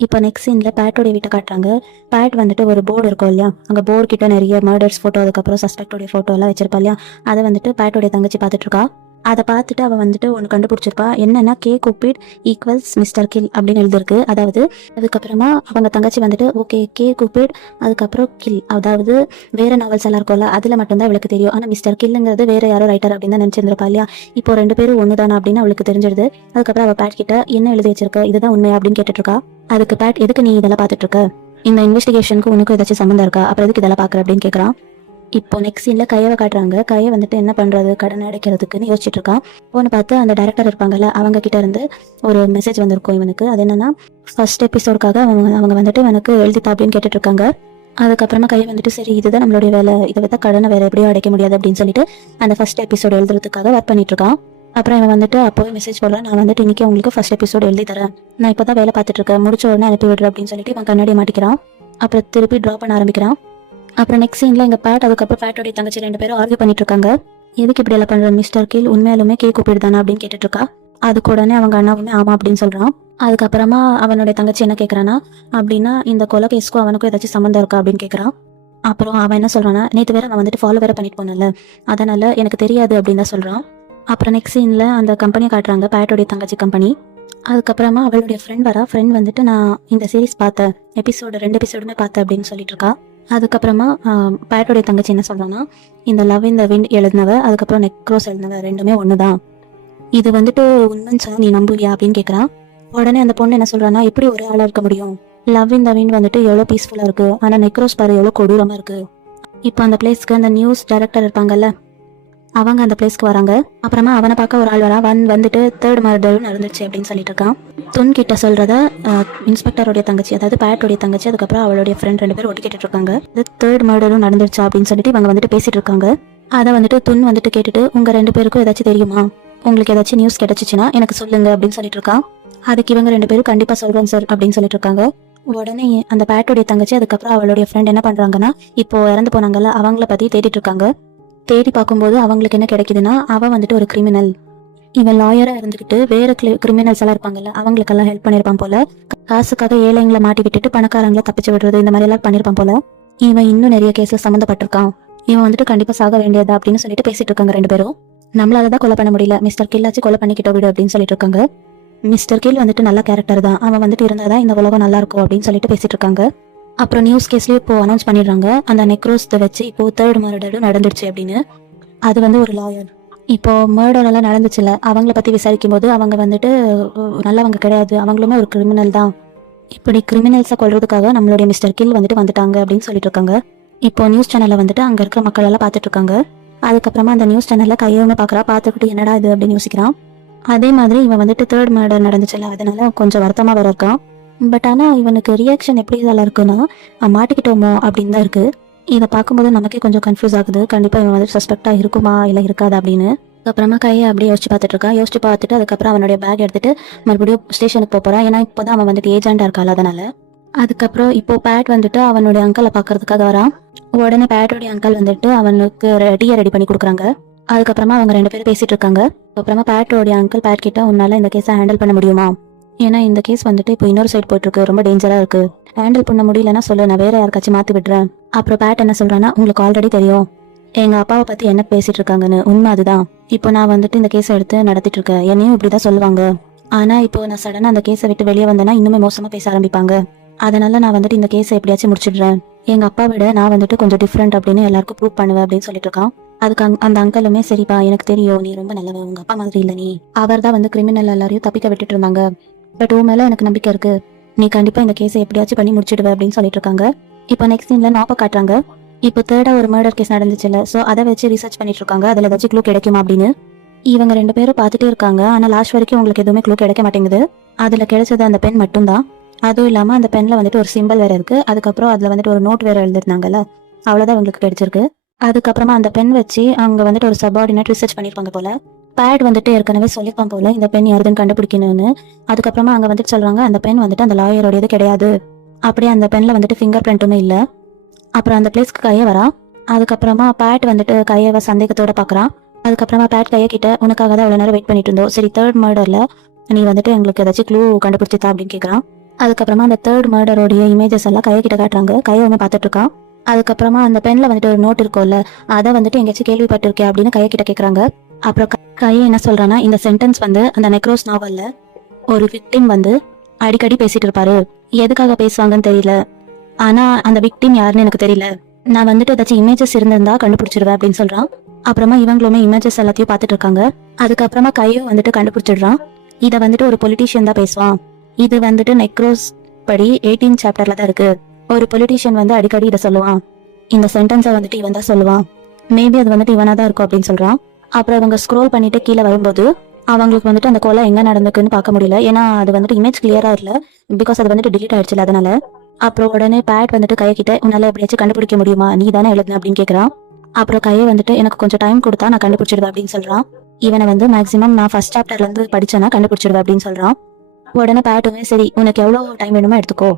இப்போ நெக்ஸ்ட் சீனில் பேட்டோடைய வீட்டை காட்டுறாங்க. பேட் வந்துட்டு ஒரு போர்டு இருக்கும் இல்லையா, அங்கே போர்டு கிட்ட நிறைய மர்டர்ஸ் ஃபோட்டோ அதுக்கப்புறம் சஸ்பெக்டோடைய ஃபோட்டோ எல்லாம் வச்சிருப்பா இல்லையா, அதை வந்துட்டு பேட்டோடைய தங்கச்சி பார்த்துட்டு இருக்கா. அதை பார்த்துட்டு அவள் வந்துட்டு ஒன்று கண்டுபிடிச்சிருப்பா. என்னன்னா, K cupid equals mister kill அப்படின்னு எழுதிருக்கு. அதாவது அதுக்கப்புறமா அவங்க தங்கச்சி வந்துட்டு, ஓகே கே குப்பிட் அதுக்கப்புறம் கில், அதாவது வேற நாவல்ஸ் எல்லாம் இருக்கும்ல அதில் மட்டும்தான் அவளுக்கு தெரியும். ஆனால் மிஸ்டர் கில்லுங்கிறது வேற யாரோ ரைட்டர் அப்படின்னு தான் நினச்சிருந்திருப்பா இல்லையா. இப்போ ரெண்டு பேரும் ஒன்று தானா அப்படின்னு அவளுக்கு தெரிஞ்சிடுது. அதுக்கப்புறம் அவள் பேட் கிட்ட, என்ன எழுதி வச்சிருக்க, இதுதான் உண்மையா அப்படின்னு கேட்டுட்டு இருக்கா. அதுக்கு பேட், எதுக்கு நீ இதெல்லாம் பார்த்துட்டு இருக்க, இந்த இன்வெஸ்டிகேஷனுக்கு உனக்கு ஏதாச்சும் சம்மந்தம் இருக்கா, அப்புறம் எதுக்கு இதெல்லாம் பார்க்குற அப்படின்னு கேட்குறான். இப்போ நெக்ஸ்ட் சீனில் கையை காட்டுறாங்க. கையை வந்துட்டு என்ன பண்ணுறது கடன் அடைக்கிறதுக்குன்னு யோசிச்சுட்டு இருக்கான். போன பார்த்து அந்த டைரக்டர் இருப்பாங்கல்ல, அவங்க கிட்ட இருந்து ஒரு மெசேஜ் வந்திருக்கும் இவனுக்கு. அது என்னன்னா, ஃபர்ஸ்ட் எபிசோடுக்காக அவங்க வந்துட்டு எனக்கு எழுதிப்பா அப்படின்னு கேட்டுட்டு இருக்காங்க. அதுக்கப்புறமா கையை வந்துட்டு, சரி இதுதான் நம்மளுடைய வேலை, இதை விட கடனை வேற எப்படியோ அடைக்க முடியாது அப்படின்னு சொல்லிட்டு அந்த ஃபர்ஸ்ட் எபிசோடு எழுதுறதுக்காக ஒர்க் பண்ணிட்டு இருக்கான். அப்புறம் இவன் வந்துட்டு அப்போவே மெசேஜ் போடுறேன், நான் வந்துட்டு இன்னைக்கு உங்களுக்கு ஃபர்ஸ்ட் எபிசோடு எழுதி தரேன், நான் இப்போ தான் வேலை பார்த்துட்டு இருக்கேன், முடிச்ச உடனே அனுப்பி விடுறேன் அப்படின்னு சொல்லிட்டு இவன் கண்ணாடி மாட்டிக்கிறான். அப்புறம் திருப்பி ட்ரா பண்ண ஆரம்பிக்கிறான். அப்புறம் நெக்ஸ்ட் சீன்ல எங்க பேட் அதுக்கப்புறம் பேட்டோடைய தங்கச்சி ரெண்டு பேரும் ஆர்கியூ பண்ணிட்டு இருக்காங்க. எதுக்கு இப்படி எல்லாம் பண்ற மிஸ்டர் கில், உண்மையாலுமே கே கூப்பிடுதானா அப்படின்னு கேட்டுட்டு இருக்கா. அதுக்கு உடனே அவங்க அண்ணாவுமே ஆமா அப்படின்னு சொல்றான். அதுக்கப்புறமா அவனுடைய தங்கச்சி என்ன கேட்கறானா அப்படின்னா, இந்த கொலை கேஸ்க்கும் அவனுக்கும் ஏதாச்சும் சம்மந்தம் இருக்கா அப்படின்னு கேட்கறான். அப்புறம் அவன் என்ன சொல்றானா, நேற்று வேற நான் வந்துட்டு ஃபாலோ வேற பண்ணிட்டு போனல, அதனால எனக்கு தெரியாது அப்படின்னு தான் சொல்றான். அப்புறம் நெக்ஸ்ட் சீன்ல அந்த கம்பெனியை காட்டுறாங்க, பேட்டோடைய தங்கச்சி கம்பெனி. அதுக்கப்புறமா அவளுடைய ஃப்ரெண்ட் வந்துட்டு, நான் இந்த சீரிஸ் பார்த்தேன், ரெண்டு எபிசோடுமே பார்த்தேன் அப்படின்னு சொல்லிட்டு இருக்கா. அதுக்கப்புறமா பேட்டோடைய தங்கச்சி என்ன சொல்றான்னா, இந்த லவ் இன் த விண்ட் எழுதினவ அதுக்கப்புறம் நெக்ரோஸ் எழுதினவ ரெண்டுமே ஒண்ணுதான், இது வந்துட்டு உண்மைன்னு சொன்னா நீ நம்புவியா அப்படின்னு கேட்கறான். உடனே அந்த பொண்ணு என்ன சொல்றான்னா, எப்படி ஒரே ஆளா இருக்க முடியும், லவ் இன் த விண்ட் வந்துட்டு எவ்வளோ பீஸ்ஃபுல்லா இருக்கு, ஆனா நெக்ரோஸ் பாரு எவ்வளோ கொடூரமா இருக்கு. இப்போ அந்த பிளேஸ்க்கு அந்த நியூஸ் டைரக்டர் இருப்பாங்கல்ல, அவங்க அந்த பிளேஸ்க்கு வராங்க. அப்புறமா அவனை பார்க்க ஒரு ஆள் வரா. வந்துட்டு தேர்ட் மர்டரும் நடந்துச்சு அப்படின்னு சொல்லிட்டு இருக்கான். துன் கிட்ட சொல்றத இன்ஸ்பெக்டருடைய தங்கச்சி, அதாவது பேட்டோடைய தங்கச்சி, அதுக்கப்புறம் அவளுடைய ஃப்ரெண்ட் ரெண்டு பேரும் ஒட்டி கேட்டுட்டு இருக்காங்க. இது தேர்ட் மர்டரும் நடந்துருச்சா அப்படின்னு சொல்லிட்டு இவங்க வந்துட்டு பேசிட்டு இருக்காங்க. அதை வந்துட்டு துன் வந்துட்டு கேட்டுட்டு, உங்க ரெண்டு பேருக்கும் ஏதாச்சும் தெரியுமா, உங்களுக்கு ஏதாச்சும் நியூஸ் கிடைச்சிச்சுன்னா எனக்கு சொல்லுங்க அப்படின்னு சொல்லிட்டு இருக்கான். அதுக்கு இவங்க ரெண்டு பேரும் கண்டிப்பா சொல்றோம் சார் அப்படின்னு சொல்லிட்டு இருக்காங்க. உடனே அந்த பேட்டோடைய தங்கச்சி அதுக்கப்புறம் அவளுடைய ஃப்ரெண்ட் என்ன பண்றாங்கன்னா, இப்போ இறந்து போனாங்கல்ல அவங்கள பத்தி தேடிட்டு இருக்காங்க. தேடி பார்க்கும்போது அவங்களுக்கு என்ன கிடைக்குதுன்னா, அவன் வந்துட்டு ஒரு கிரிமினல், இவன் லாயரா இருந்துகிட்டு வேற கிரிமினல்ஸ் எல்லாம் இருப்பாங்கல்ல, அவங்களுக்கெல்லாம் ஹெல்ப் பண்ணிருப்பான் போல. காசுக்காக ஏழைங்களை மாட்டி விட்டுட்டு பணக்காரங்களை தப்பிச்சு விடுறது, இந்த மாதிரி எல்லாம் பண்ணிருப்பான் போல. இவன் இன்னும் நிறைய கேஸ்ல சம்மந்தப்பட்டிருக்கான். இவன் வந்துட்டு கண்டிப்பா சாக வேண்டியதா அப்படின்னு சொல்லிட்டு பேசிட்டு இருக்காங்க ரெண்டு பேரும். நம்மளாலதான் கொலை பண்ண முடியல, மிஸ்டர் கில்லாச்சு கொலை பண்ணிக்கிட்டோ விடு அப்படின்னு சொல்லிட்டு இருக்காங்க. மிஸ்டர் கில் வந்துட்டு நல்ல கேரக்டர் தான், அவன் வந்துட்டு இருந்தாதான் இந்த உலகம் நல்லா இருக்கும் அப்படின்னு சொல்லிட்டு பேசிட்டு இருக்காங்க. அப்புறம் நியூஸ் கேஸ்லயும் இப்போ அனௌன்ஸ் பண்ணிடுறாங்க, அந்த நெக்ரோஸ்தை வச்சு இப்போ 3rd மர்டரும் நடந்துடுச்சு அப்படின்னு. அது வந்து ஒரு லாயர் இப்போ மர்டர் எல்லாம் நடந்துச்சுல, அவங்கள பத்தி விசாரிக்கும் போது அவங்க வந்துட்டு நல்லவங்க கிடையாது, அவங்களுமே ஒரு கிரிமினல் தான். இப்படி கிரிமினல்ஸை கொல்றதுக்காக நம்மளுடைய மிஸ்டர் கில் வந்துட்டு வந்துட்டாங்க அப்படின்னு சொல்லிட்டு இருக்காங்க. இப்போ நியூஸ் சேனல்ல வந்துட்டு அங்க இருக்கிற மக்கள் எல்லாம் பார்த்துட்டு இருக்காங்க. அதுக்கப்புறமா அந்த நியூஸ் சேனல்ல கையவங்க பாக்குறா, பார்த்துக்கிட்டு என்னடா இது அப்படின்னு யோசிக்கிறான். அதே மாதிரி இவன் வந்துட்டு 3rd மர்டர் நடந்துச்சுல, அதனால கொஞ்சம் வருத்தமா வேற இருக்கான். பட் ஆனா இவனுக்கு ரியாக்ஷன் எப்படி இதெல்லாம் இருக்குன்னா, மாட்டிக்கிட்டோமோ அப்படின்னு தான் இருக்கு. இதை பார்க்கும்போது நமக்கே கொஞ்சம் கன்ஃபியூஸ் ஆகுது, கண்டிப்பா இவன் வந்து சஸ்பெக்டா இருக்குமா இல்ல இருக்காது அப்படின்னு. அதுக்கப்புறமா கையை அப்படியே யோசிச்சு பார்த்துட்டு இருக்கான். யோசிச்சு பார்த்துட்டு அதுக்கப்புறம் அவனுடைய பேக் எடுத்துட்டு மறுபடியும் ஸ்டேஷனுக்கு போறான். ஏன்னா இப்போதான் அவன் வந்துட்டு ஏஜென்டா இருக்காள் அதனால. அதுக்கப்புறம் இப்போ பேட் வந்துட்டு அவனுடைய அங்கிளை பாக்குறதுக்காக வரான். உடனே பேட்டோடைய அங்கிள் வந்துட்டு அவனுக்கு டீயை ரெடி பண்ணி கொடுக்குறாங்க. அதுக்கப்புறமா அவங்க ரெண்டு பேரும் பேசிட்டு இருக்காங்க. அப்புறமா பேட்டோடைய அங்கிள் பேட் கிட்ட, உன்னால இந்த கேஸை ஹேண்டில் பண்ண முடியுமா, ஏன்னா இந்த கேஸ் வந்துட்டு இப்போ இன்னொரு சைடு போயிட்டு இருக்கு, ரொம்ப டேஞ்சரா இருக்கு, ஹேண்டில் பண்ண முடியலன்னா சொல்லு, நான் வேற யாருக்காச்சும் மாத்தி விடுறேன். அப்புறம் பேட் என்ன சொல்றான்னா, உங்களுக்கு ஆல்ரெடி தெரியும் எங்க அப்பாவை பத்தி என்ன பேசிட்டு இருக்காங்கன்னு, உண்மை அதுதான். இப்போ நான் வந்துட்டு இந்த கேஸை எடுத்து நடத்திட்டு இருக்கேன், என்னையும் இப்படிதான் சொல்லுவாங்க. ஆனா இப்போ நான் சடனா அந்த கேஸை விட்டு வெளியே வந்தேன்னா இன்னுமே மோசமா பேச ஆரம்பிப்பாங்க. அதனால நான் வந்துட்டு இந்த கேஸை எப்படியாச்சும் முடிச்சிடுறேன், எங்க அப்பா விட நான் வந்துட்டு கொஞ்சம் டிஃப்ரெண்ட் அப்படின்னு எல்லாருக்கும் ப்ரூவ் பண்ணுவேன் அப்படின்னு சொல்லிட்டு இருக்கான். அதுக்கு அந்த அங்கிளுமே, சரிப்பா எனக்கு தெரியும் நீ ரொம்ப நல்லவன், உங்க அப்பா மாதிரி இல்ல, நீ அவர் தான் வந்து கிரிமினல் எல்லாரையும் தப்பிக்க விட்டுட்டு இருந்தாங்க, பட் உன் மேல எனக்கு நம்பிக்கை இருக்கு, நீ கண்டிப்பா இந்த கேஸை எப்படியாச்சும் பண்ணி முடிச்சிடுவ அப்படின்னு சொல்லிட்டு இருக்காங்க. இப்போ நெக்ஸ்ட் சீன்ல நாப்ப காட்டுறாங்க. இப்போ 3rd ஒரு மர்டர் கேஸ் நடந்துச்சுல, சோ அதை வச்சு ரிசர்ச் பண்ணிட்டு இருக்காங்க, அதுல ஏதாச்சும் க்ளூ கிடைக்குமா அப்படின்னு. இவங்க ரெண்டு பேரும் பார்த்துட்டே இருக்காங்க. ஆனா லாஸ்ட் வரைக்கும் உங்களுக்கு எதுவுமே க்ளூ கிடைக்க மாட்டேங்குது. அதுல கிடைச்சது அந்த பென் மட்டும் தான். அதுவும் இல்லாம அந்த பென்ல வந்துட்டு ஒரு சிம்பிள் வேற இருக்கு. அதுக்கப்புறம் அதுல வந்துட்டு ஒரு நோட் வேற எழுதிருந்தாங்கல்ல, அவ்வளவுதான் இவங்களுக்கு கிடைச்சிருக்கு. அதுக்கப்புறமா அந்த பென் வச்சு அங்க வந்துட்டு ஒரு சபார்டினேட் ரிசர்ச் பண்ணிருப்பாங்க போல. பேட் வந்துட்டு ஏற்கனவே சொல்லிப்பான் போல இந்த பென் யாருதுன்னு கண்டுபிடிக்கணும்னு. அதுக்கப்புறமா அங்க வந்துட்டு சொல்றாங்க, அந்த பென் வந்துட்டு அந்த லாயரோடையது கிடையாது, அப்படியே அந்த பென்ல வந்துட்டு ஃபிங்கர் பிரிண்ட்டுமே இல்ல. அப்புறம் அந்த பிளேஸ்க்கு கையை வரா. அதுக்கப்புறமா பேட் வந்துட்டு கையவ சந்தேகத்தோட பாக்குறான். அதுக்கப்புறமா பேட் கைய கிட்ட, உனக்காக தான் அவ்வளவு நேரம் வெயிட் பண்ணிட்டு இருந்தோம், சரி 3rd மர்டர்ல நீ வந்துட்டு எங்களுக்கு ஏதாச்சும் க்ளூ கண்டுபிடிச்சிட்டா அப்படின்னு கேக்குறான். அதுக்கப்புறமா அந்த 3rd மர்டரோடைய இமேஜஸ் எல்லாம் கைய கிட்ட காட்டுறாங்க. கையவுமே பார்த்துட்டு இருக்கான். அதுக்கப்புறமா அந்த பென்ல வந்துட்டு ஒரு நோட் இருக்கும்ல, அதை வந்துட்டு எங்கேயாச்சும் கேள்விப்பட்டிருக்கேன் அப்படின்னு கைய கிட்ட கேக்குறாங்க. அப்புறம் கையை என்ன சொல்றான்னா, இந்த சென்டென்ஸ் வந்து அந்த நெக்ரோஸ் நாவல்ல ஒரு விக்டிம் வந்து அடிக்கடி பேசிட்டு இருப்பாரு, எதுக்காக பேசுவாங்கன்னு தெரியல, ஆனா அந்த விக்டிம் யாருன்னு எனக்கு தெரியல, நான் வந்துட்டு ஏதாச்சும் இமேஜஸ் இருந்திருந்தா கண்டுபிடிச்சிருவேன் அப்படின்னு சொல்றான். அப்புறமா இவங்களுமே இமேஜஸ் எல்லாத்தையும் பார்த்துட்டு இருக்காங்க. அதுக்கப்புறமா கையும் வந்துட்டு கண்டுபிடிச்சிடுறான், இதை வந்துட்டு ஒரு பொலிட்டீஷியன் தான் பேசுவான், இது வந்துட்டு நெக்ரோஸ் படி 18 சாப்டர்ல தான் இருக்கு, ஒரு பொலிட்டீஷியன் வந்து அடிக்கடி இதை சொல்லுவான், இந்த சென்டென்ஸை வந்துட்டு இவன் தான் சொல்லுவான், மேபி அது வந்துட்டு இவனா தான் இருக்கும் அப்படின்னு சொல்றான். அப்புறம் அவங்க ஸ்க்ரோல் பண்ணிட்டு கீழே வரும்போது அவங்களுக்கு வந்துட்டு அந்த கொலை எங்க நடந்துக்குன்னு பார்க்க முடியல, ஏன்னா அது வந்துட்டு இமேஜ் கிளியரா இல்ல, பிகாஸ் அது வந்துட்டு டிலீட் ஆயிடுச்சுல அதனால. அப்புறம் உடனே பேட் வந்துட்டு கையை கிட்ட, உன்னால எப்படியாச்சும் கண்டுபிடிக்க முடியுமா, நீ தானே எழுதுன அப்படின்னு கேக்குறான். அப்புறம் கையை வந்துட்டு, எனக்கு கொஞ்சம் டைம் கொடுத்தா நான் கண்டுபிடிச்சிடுவேன் அப்படின்னு சொல்றான். இவனை வந்து மேக்ஸிமம் நான் ஃபர்ஸ்ட் சாப்டர்ல இருந்து படிச்சேன்னா கண்டுபிடிச்சிடுவேன் அப்படின்னு சொல்றான். உடனே பேட்டுமே, சரி உனக்கு எவ்வளவு டைம் வேணுமோ எடுத்துக்கோ,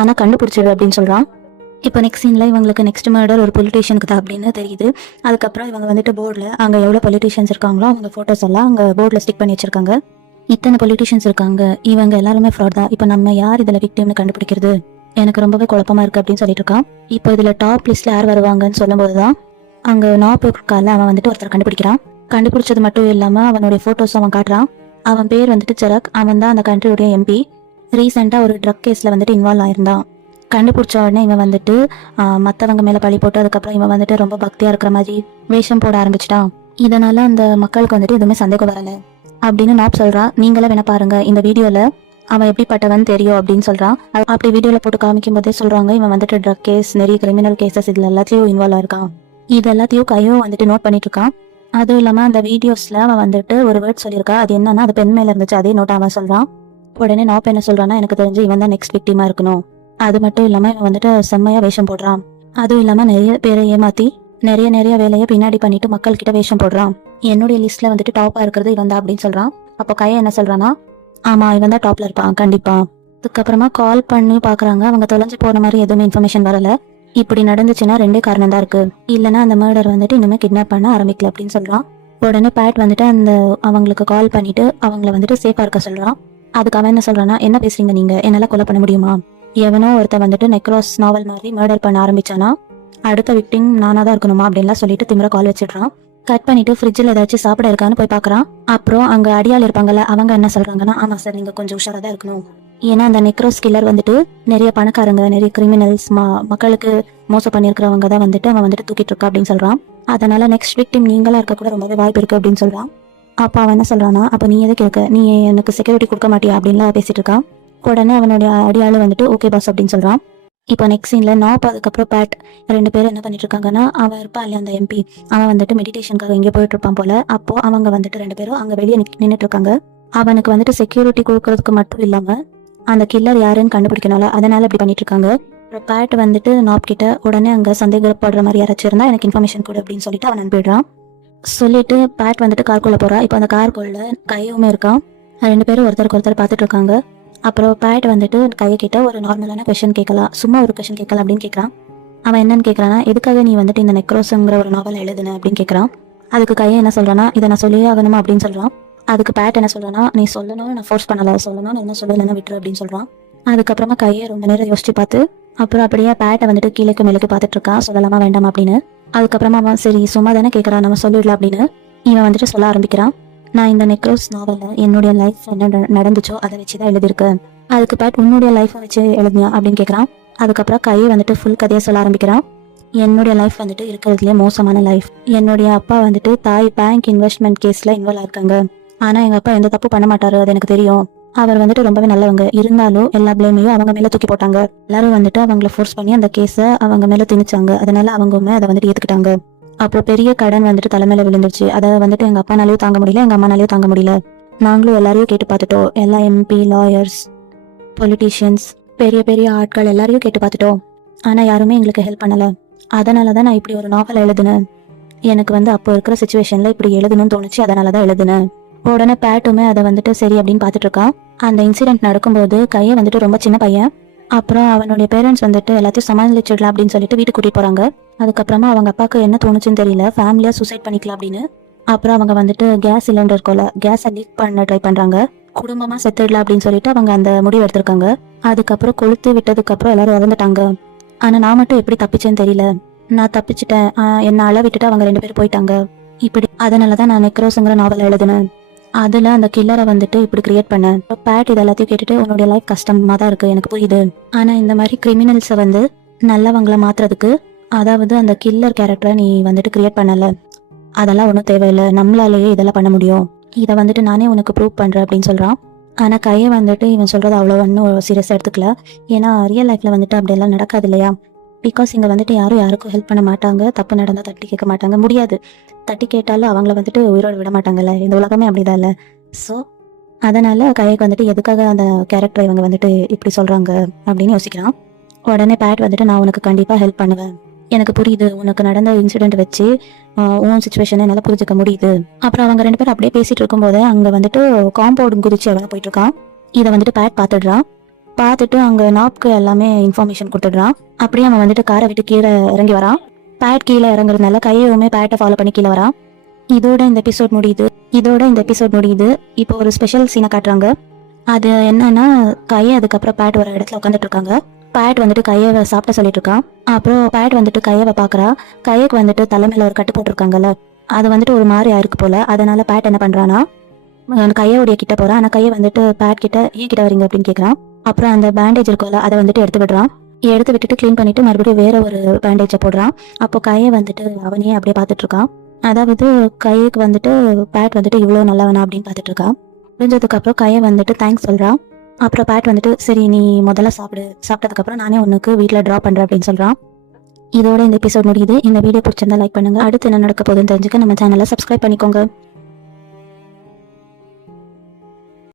ஆனா கண்டுபிடிச்சிடுவேன் அப்படின்னு சொல்றான். இப்போ நெக்ஸ்ட் சீன்ல இவங்களுக்கு நெக்ஸ்ட் மர்டர் ஒரு பொலிட்டீஷியனுக்கு தான் அப்படின்னு தெரியுது. அதுக்கப்புறம் இவங்க வந்துட்டு போர்டில் அங்கே எவ்வளோ பொலிட்டீஷியன்ஸ் இருக்காங்களோ அவங்க ஃபோட்டோஸ் எல்லாம் அங்கே போர்டில் ஸ்டிக் பண்ணி வச்சிருக்காங்க. இத்தனை பொலிட்டீஷியன்ஸ் இருக்காங்க, இவங்க எல்லாருமே ஃப்ராட் தான், இப்போ நம்ம யார் இதில் விக்டிம்னு கண்டுபிடிக்கிறது, எனக்கு ரொம்பவே குழப்பமா இருக்கு அப்படின்னு சொல்லிட்டு இருக்கான். இப்போ இதில் டாப் லிஸ்ட்ல யார் வருவாங்கன்னு சொல்லும்போது தான் அங்கே நாப் இருக்கால, அவன் வந்துட்டு ஒருத்தர் கண்டுபிடிக்கிறான். கண்டுபிடிச்சது மட்டும் இல்லாமல் அவனுடைய ஃபோட்டோஸும் அவன் காட்டுறான். அவன் பேர் வந்துட்டு ஜெரக், அவன் தான் அந்த கண்ட்ரியுடைய எம்பி. ரீசெண்டாக ஒரு ட்ரக் கேஸில் வந்துட்டு இன்வால்வ் ஆயிருந்தான். கண்டுபிடிச்ச உடனே இவன் வந்துட்டு மற்றவங்க மேலே பழி போட்டு அதுக்கப்புறம் இவன் வந்துட்டு ரொம்ப பக்தியாக இருக்கிற மாதிரி வேஷம் போட ஆரம்பிச்சிட்டான். இதனால அந்த மக்களுக்கு வந்துட்டு எதுவுமே சந்தேகம் வரலை அப்படின்னு நாப் சொல்கிறான். நீங்களே வேணா பாருங்க, இந்த வீடியோவில் அவன் எப்படிப்பட்டவன் தெரியும் அப்படின்னு சொல்கிறான். அப்படி வீடியோவில் போட்டு காமிக்கும் போதே சொல்கிறாங்க, இவன் வந்துட்டு ட்ரக் கேஸ், நிறைய கிரிமினல் கேசஸ் இதில் எல்லாத்தையும் இன்வால்வ் ஆயிருக்கான். இது எல்லாத்தையும் கையும் வந்துட்டு நோட் பண்ணிட்டு இருக்கான். அதுவும் இல்லாமல் அந்த வீடியோஸில் அவன் வந்துட்டு ஒரு வேர்ட் சொல்லியிருக்கா, அது என்னன்னா அது பெண் மேலே இருந்துச்சு, அதே நோட் அவன் சொல்கிறான். உடனே நாப் என்ன சொல்கிறான்னா, எனக்கு தெரிஞ்சு இவன் தான் நெக்ஸ்ட் விக்டிமா இருக்கணும். அது மட்டும் இல்லாம இவன் வந்துட்டு செம்மையா வேஷம் போடுறான். அதுவும் இல்லாம நிறைய பேரை ஏமாத்தி நிறைய வேலையை பின்னாடி பண்ணிட்டு மக்கள் கிட்ட வேஷம் போடுறான். என்னுடைய லிஸ்ட்ல வந்துட்டு டாப்பா இருக்கிறது இவன் தான் அப்படின்னு சொல்றான். அப்போ கையை என்ன சொல்றானா, ஆமா இவன் தான் டாப்ல இருப்பான் கண்டிப்பா. அதுக்கப்புறமா கால் பண்ணி பாக்குறாங்க, அவங்க தொலைஞ்சு போன மாதிரி எதுவுமே இன்ஃபர்மேஷன் வரல. இப்படி நடந்துச்சுன்னா ரெண்டே காரணம் தான் இருக்கு, இல்லைன்னா அந்த மர்டர் வந்துட்டு இன்னுமே கிட்னாப் பண்ண ஆரம்பிக்கல அப்படின்னு சொல்றான். உடனே பேட் வந்துட்டு அவங்களுக்கு கால் பண்ணிட்டு அவங்கள வந்துட்டு சேஃபா இருக்க சொல்றான். அதுக்கு அவன் என்ன சொல்றான்னா, என்ன பேசுறீங்க நீங்க, என்னால கொலை பண்ண முடியுமா? எவனோ ஒருத்த வந்துட்டு நெக்ரோஸ் நாவல் மாதிரி மர்டர் பண்ண ஆரம்பிச்சானா அடுத்த விக்டிம் நானா தான் இருக்கணுமா அப்படின்லாம் சொல்லிட்டு திமிர கால் வச்சிடுறான். கட் பண்ணிட்டு ஃப்ரிட்ஜில் ஏதாச்சும் சாப்பிட இருக்கான்னு போய் பார்க்கறான். அப்புறம் அங்க அடியாள் இருப்பாங்கல்ல, அவங்க என்ன சொல்றாங்கன்னா, ஆமா சார், நீங்க கொஞ்சம் உஷாரா தான் இருக்கணும். ஏன்னா அந்த நெக்ரோஸ் கில்லர் வந்துட்டு நிறைய பணக்காரங்க, நிறைய கிரிமினல்ஸ், மக்களுக்கு மோசம் பண்ணிருக்கிறவங்க தான் வந்துட்டு அவன் வந்துட்டு தூக்கிட்டு இருக்கா அப்படின்னு சொல்றான். அதனால நெக்ஸ்ட் விக்டிம் நீங்களா இருக்க கூட ரொம்பவே வாய்ப்பு இருக்கு அப்படின்னு சொல்றான். அப்ப அவன் என்ன சொல்றான்னா, அப்ப நீ எதுக்கு இருக்க, நீ எனக்கு செக்யூரிட்டி கொடுக்க மாட்டியா அப்படின்லாம் பேசிட்டு இருக்கான். உடனே அவனுடைய அடியாளு வந்துட்டு ஓகே பாஸ் அப்படின்னு சொல்றான். இப்போ நெக்ஸ்ட் சீன்ல நாப் அதுக்கப்புறம் பேட் 2 பேரும் என்ன பண்ணிட்டு இருக்காங்கன்னா, அவன் இருப்பான் இல்லையா அந்த எம்பி, அவன் வந்துட்டு மெடிடேஷனுக்காக எங்கே போயிட்டு இருப்பான் போல. அப்போ அவங்க வந்துட்டு 2 பேரும் அங்க வெளியே நின்றுட்டு இருக்காங்க. அவனுக்கு வந்துட்டு செக்யூரிட்டி கொடுக்கறதுக்கு மட்டும் இல்லாம அந்த கில்லர் யாருன்னு கண்டுபிடிக்கணும்ல, அதனால இப்படி பண்ணிட்டு இருக்காங்க. அப்புறம் பேட் வந்துட்டு நாப் கிட்ட உடனே அங்க சந்தேகப்படுற மாதிரி யாராச்சும் இருந்தா எனக்கு இன்ஃபர்மேஷன் கொடு அப்படின்னு சொல்லிட்டு அவன் அனுப்பிடுறான். சொல்லிட்டு பேட் வந்துட்டு கார்க்குள்ள போறா. இப்போ அந்த கார்க்குள்ள கையுமே இருக்கான். 2 பேரும் ஒருத்தருக்கு ஒருத்தர் பார்த்துட்டு இருக்காங்க. அப்புறம் பேட் வந்துட்டு கையை கிட்ட ஒரு நார்மலான கொஸ்டின் கேட்கலாம், சும்மா ஒரு கொஸ்டின் கேட்கலாம் அப்படின்னு கேட்கறான். அவன் என்னன்னு கேட்கறான்னா, எதுக்காக நீ வந்துட்டு இந்த நெக்ரோஸ்ங்கிற ஒரு நாவல் எழுதுன அப்படின்னு கேட்கறான். அதுக்கு கையை என்ன சொல்றான்னா, இதை நான் சொல்லியே ஆகணுமா அப்படின்னு சொல்றான். அதுக்கு பேட் என்ன சொல்றான்னா, நீ சொல்லணும், நான் ஃபோர்ஸ் பண்ணல, சொல்லணும், நான் என்ன சொல்லலைன்னா விட்டுரு அப்படின்னு சொல்றான். அதுக்கப்புறமா கையை ரொம்ப நேரம் யோசிச்சு பார்த்து அப்புறம் அப்படியே பேட்டை வந்துட்டு கீழே மேலுக்கு பார்த்துட்டு இருக்கான், சொல்லலாமா வேண்டாமா அப்படின்னு. அதுக்கப்புறமா அவன் சரி சும்மா தானே கேட்கறான், நம்ம சொல்லிடலாம் அப்படின்னு இவன் வந்துட்டு சொல்ல ஆரம்பிக்கிறான். நான் இந்த நெக்ரோஸ் நாவல்ல என்னுடைய லைஃப் என்ன நடந்துச்சோ அதை வச்சுதான் எழுதியிருக்கேன். அதுக்கு பேட் உன்னுடைய லைஃபை வச்சு எழுதியா அப்படின்னு கேட்கறான். அதுக்கப்புறம் கையை வந்துட்டு ஃபுல் கதையை சொல்ல ஆரம்பிக்கிறான். என்னுடைய லைஃப் வந்துட்டு இருக்கிறதுலே மோசமான லைஃப். என்னுடைய அப்பா வந்துட்டு தாய் பேங்க் இன்வெஸ்ட்மெண்ட் கேஸ்ல இன்வால்வ் ஆயிருக்காங்க. ஆனா எங்க அப்பா எந்த தப்பு பண்ண மாட்டாரு, அது எனக்கு தெரியும். அவர் வந்துட்டு ரொம்பவே நல்லவங்க. இருந்தாலும் எல்லா பிளேமையும் அவங்க மேல தூக்கி போட்டாங்க. எல்லாரும் வந்துட்டு அவங்கள ஃபோர்ஸ் பண்ணி அந்த கேஸை அவங்க மேல திணிச்சாங்க. அதனால அவங்களுமே அதை வந்துட்டு ஏத்துக்கிட்டாங்க. அப்புறம் பெரிய கடன் வந்துட்டு தலைமையில விழுந்துருச்சு. அதை வந்துட்டு எங்க அப்பானாலையும் தாங்க முடியல, எங்க அம்மானாலையும் தாங்க முடியல. நாங்களும் எல்லாரையும் கேட்டு பார்த்துட்டோம். எல்லா எம்பி, லாயர்ஸ், பொலிட்டீஷியன்ஸ், பெரிய பெரிய ஆட்கள் எல்லாரையும் கேட்டு பார்த்துட்டோம். ஆனா யாருமே எங்களுக்கு ஹெல்ப் பண்ணல. அதனாலதான் நான் இப்படி ஒரு நாவல் எழுதுனேன். எனக்கு வந்து அப்போ இருக்கிற சுச்சுவேஷன்ல இப்படி எழுதணும்னு தோணுச்சு, அதனாலதான் எழுதுனேன். உடனே பேட்டுமே அதை வந்துட்டு சரி அப்படின்னு பார்த்துட்டு இருக்கான். அந்த இன்சிடென்ட் நடக்கும்போது கையை வந்துட்டு ரொம்ப சின்ன பையன். அப்புறம் அவனுடைய பேரண்ட்ஸ் வந்துட்டு எல்லாத்தையும் சமாளிச்சிடலாம் அப்படின்னு சொல்லிட்டு வீட்டுக்கு கூட்டிட்டு போறாங்க. அதுக்கப்புறமா அவங்க அப்பாவுக்கு என்ன தோணுச்சுன்னு தெரியல, ஃபேமிலியா சூசைட் பண்ணிக்கலாம் அப்படின்னு. அப்புறம் அவங்க வந்துட்டு கேஸ் சிலிண்டர் கொலை, கேஸை லீக் பண்ண ட்ரை பண்றாங்க. குடும்பமா செத்துடலாம் அப்படின்னு சொல்லிட்டு அவங்க அந்த முடிவு எடுத்திருக்காங்க. அதுக்கப்புறம் கொளுத்து விட்டதுக்கு அப்புறம் எல்லாரும் இறந்துட்டாங்க. ஆனா நான் மட்டும் எப்படி தப்பிச்சேன்னு தெரியல. நான் தப்பிச்சுட்டேன், என்ன அள விட்டுட்டு அவங்க 2 பேரும் போயிட்டாங்க. இப்படி அதனாலதான் நான் நெக்ரோஸ்ங்கிற நாவல் எழுதுனேன். அதுல அந்த கில்லரை வந்துட்டு இப்படி கிரியேட் பண்ணேன். பேட் இது எல்லாத்தையும் கேட்டுட்டு உன்னுடைய லைஃப் கஷ்டமா தான் இருக்கு, எனக்கு புரியுது. ஆனா இந்த மாதிரி கிரிமினல்ஸை வந்து நல்லவங்களை மாத்துறதுக்கு, அதாவது அந்த கில்லர் கேரக்டரை நீ வந்துட்டு கிரியேட் பண்ணல, அதெல்லாம் ஒன்றும் தேவையில்லை, நம்மளாலேயே இதெல்லாம் பண்ண முடியும். இதை வந்துட்டு நானே உனக்கு ப்ரூவ் பண்றேன் அப்படின்னு சொல்றான். ஆனா கையை வந்துட்டு இவன் சொல்றது அவ்வளோ ஒன்றும் சீரியஸா எடுத்துக்கல. ஏன்னா ரியல் லைஃப்ல வந்துட்டு அப்படியெல்லாம் நடக்காது இல்லையா. பிகாஸ் இங்க வந்துட்டு யாருக்கும் ஹெல்ப் பண்ண மாட்டாங்க. தப்பு நடந்தா தட்டி கேட்க மாட்டாங்க, முடியாது. தட்டி கேட்டாலும் அவங்கள வந்துட்டு உயிரோடு விட மாட்டாங்கல்ல, இந்த உலகமே அப்படிதான் இல்ல. ஸோ அதனால கைக்கு வந்துட்டு எதுக்காக அந்த கேரக்டர் இவங்க வந்துட்டு இப்படி சொல்றாங்க அப்படின்னு யோசிக்கிறான். உடனே பேட் வந்துட்டு நான் உனக்கு கண்டிப்பா ஹெல்ப் பண்ணுவேன், எனக்கு புரியுது, உனக்கு நடந்த இன்சிடென்ட் வச்சு உன் சுச்சுவேஷனை என்னால் புரிஞ்சுக்க முடியுது. அப்புறம் அவங்க 2 பேரும் அப்படியே பேசிட்டு இருக்கும்போது அங்க வந்துட்டு காம்பவுண்ட் குதிச்சு அவன் போயிட்டு இருக்கான். இதை வந்துட்டு பேட் பார்த்துடுறான். பார்த்துட்டு அங்க நாப்க்கு எல்லாமே இன்ஃபர்மேஷன் கொடுத்துடுறான். அப்படியே அவன் வந்துட்டு காரை விட்டு கீழே இறங்கி வரான். பேட் கீழே இறங்குறதுனால கையுமே பேட்டை ஃபாலோ பண்ணி கீழே வரான். இதோட இந்த எபிசோட் முடியுது. இப்போ ஒரு ஸ்பெஷல் சீனை காட்டுறாங்க. அது என்னன்னா, கையை அதுக்கப்புறம் பேட் ஒரு இடத்துல உட்காந்துட்டு இருக்காங்க. பேட் வந்துட்டு கையை சாப்பிட சொல்லிட்டு இருக்கான். அப்புறம் பேட் வந்துட்டு கையை பாக்குறா. கையக்கு வந்துட்டு தலைமையில ஒரு கட்டு போட்டிருக்காங்கல்ல, அது வந்துட்டு ஒரு மாதிரி ஆயிருக்கு போல. அதனால பேட் என்ன பண்றான்னா கையோடைய கிட்ட போறான். ஆனா கையை வந்துட்டு பேட் கிட்ட ஏன் கிட்ட வரீங்க அப்படின்னு கேட்கறான். அப்புறம் அந்த பேண்டேஜ் இருக்கும்ல, அதை வந்துட்டு எடுத்து விடுறான். எடுத்து விட்டுட்டு கிளீன் பண்ணிட்டு மறுபடியும் வேற ஒரு பேண்டேஜை போடுறான். அப்போ கையை வந்துட்டு அவனையே அப்படியே பார்த்துட்டு இருக்கான். அதாவது கைக்கு வந்துட்டு பேட் வந்துட்டு இவ்வளோ நல்லவனா அப்படின்னு பார்த்துட்டு இருக்கான். புரிஞ்சதுக்கு அப்புறம் கையை வந்துட்டு தேங்க்ஸ் சொல்றான். அப்புறம் பேட் வந்துட்டு சரி நீ முதல்ல சாப்பிட்டதுக்கு அப்புறம் நானே உனக்கு வீட்டில் ட்ராப் பண்றேன் அப்படின்னு சொல்றான். இதோட இந்த எபிசோட் முடியுது. இந்த வீடியோ பிடிச்சிருந்தா லைக் பண்ணுங்க. அடுத்து என்ன நடக்க போகுதுன்னு தெரிஞ்சுக்க நம்ம சேனலை சப்ஸ்கிரைப் பண்ணிக்கோங்க.